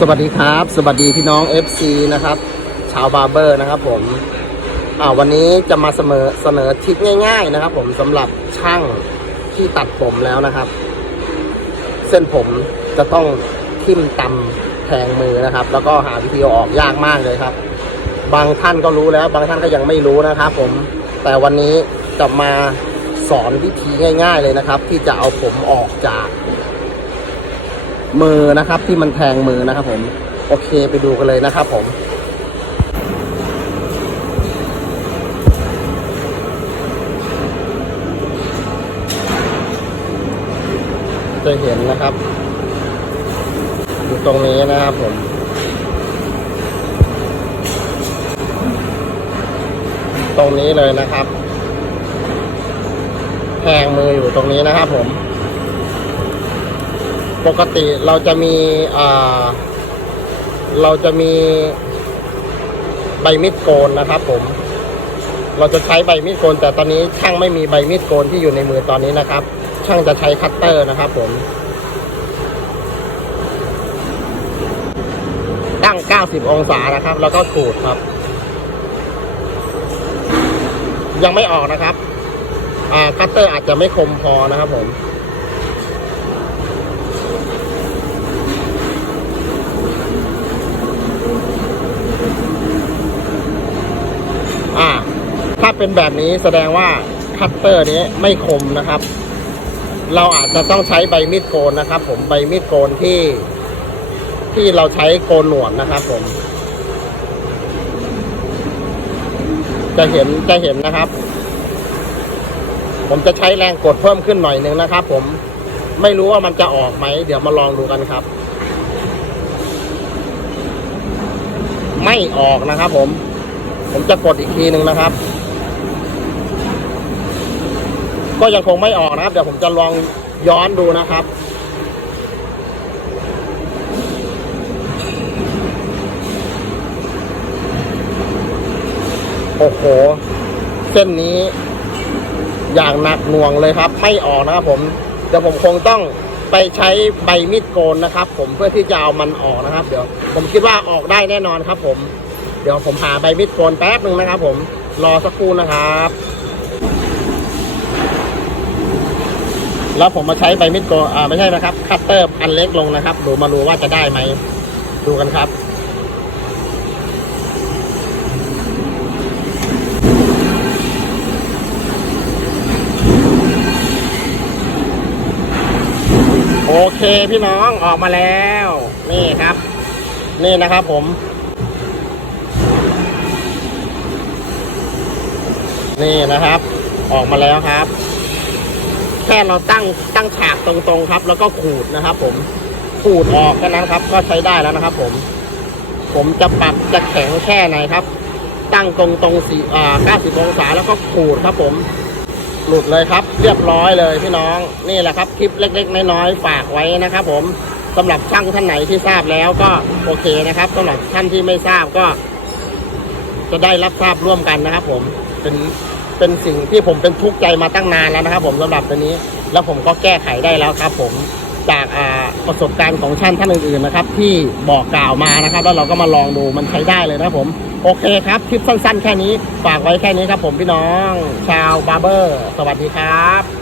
สวัสดีครับ สวัสดีพี่น้อง FC นะครับ ชาวบาร์เบอร์นะครับผมอ่าวันนี้จะมาเสนอเสนอทิปง่าย ๆ นะครับ ผมสำหรับช่างที่ตัดผมแล้วนะครับ เส้นผมจะต้องทิ่มตำแทงมือนะครับ แล้วก็หาวิธีออกยากมากเลยครับ บางท่านก็รู้แล้ว บางท่านก็ยังไม่รู้นะครับ ผมแต่วันนี้จะมาสอนวิธีง่าย ๆ เลยนะครับ ที่จะเอาผมออกจาก มือนะครับ ที่มันแทงมือนะครับ ผม โอเคไปดูกันเลยนะครับ ผมจะเห็นนะครับ อยู่ตรงนี้นะครับผม ตรงนี้เลยนะครับแทงมืออยู่ตรงนี้นะครับผม ปกติเราจะมีเราจะมีใบมีดโกนนะครับ ผม เราจะใช้ใบมีดโกน แต่ตอนนี้ช่างไม่มีใบมีดโกนที่อยู่ในมือตอนนี้นะครับ ช่างจะใช้คัตเตอร์นะครับ ผม ตั้ง 90 องศานะครับ แล้วก็ขูดครับ ยังไม่ออกนะครับคัตเตอร์อาจจะไม่คมพอนะครับผม อ่า ถ้าเป็นแบบนี้แสดงว่าคัตเตอร์นี้ไม่คมนะครับ เราอาจจะต้องใช้ใบมีดโกนนะครับ ผมใบมีดโกนที่ ที่เราใช้โกนหนวดนะครับ ผม จะเห็นจะเห็นนะครับ ผมจะใช้แรงกดเพิ่มขึ้นหน่อยนึงนะครับ ผมไม่รู้ว่ามันจะออกไหม เดี๋ยวมาลองดูกันครับ ไม่ออกนะครับผม ผมจะกดอีกทีหนึ่งนะครับ ก็ยังคงไม่ออกนะครับ เดี๋ยวผมจะลองย้อนดูนะครับ โอ้โห เส้นนี้อย่างหนักหน่วงเลยครับ ไม่ออกนะครับผมเดี๋ยวผมคงต้องไปใช้ใบมีดโกนนะครับ ผมเพื่อที่จะเอามันออกนะครับ เดี๋ยว ผมคิดว่าออกได้แน่นอนครับ ผม เดี๋ยวผมหาใบมีดโกนแป๊บหนึ่งนะครับ ผมรอสักครู่นะครับ แล้วผมมาใช้ใบมีดโกนอ่าไม่ใช่นะครับ คัตเตอร์อันเล็กลงนะครับ ดูมาดูว่าจะได้ไหมดูกันครับโอเคพี่น้องออกมาแล้ว นี่ครับ นี่นะครับผม นี่นะครับ ออกมาแล้วครับ แค่เราตั้งตั้งฉากตรงๆครับ แล้วก็ขูดนะครับ ผมขูดออกแค่นั้นครับ ก็ใช้ได้แล้วนะครับ ผม ผมจะปรับจะแข็งแค่ไหนครับ ตั้งตรงตรงสี่อ่า90องศาแล้วก็ขูดครับ ผมหลุดเลยครับ เรียบร้อยเลยพี่น้องนี่แหละครับคลิปเล็ก ๆ น้อยๆฝากไว้นะครับ ผมสำหรับช่างท่านไหนที่ทราบแล้วก็โอเคนะครับสำหรับท่านที่ไม่ทราบก็ จะได้รับทราบร่วมกันนะครับ ผม เป็นเป็นสิ่งที่ผมเป็นทุกข์ใจมาตั้งนานแล้วนะครับ ผมสำหรับตัวนี้ แล้วผมก็แก้ไขได้แล้วครับ ผมจากประสบการณ์ของช่างท่านอื่นๆนะครับ ที่บอกกล่าวมานะครับ แล้วเราก็มาลองดูมันใช้ได้เลยนะครับผม โอเคครับคลิปสั้นๆ แค่นี้ ฝากไว้แค่นี้ครับผมพี่น้อง ชาวบาร์เบอร์ สวัสดีครับ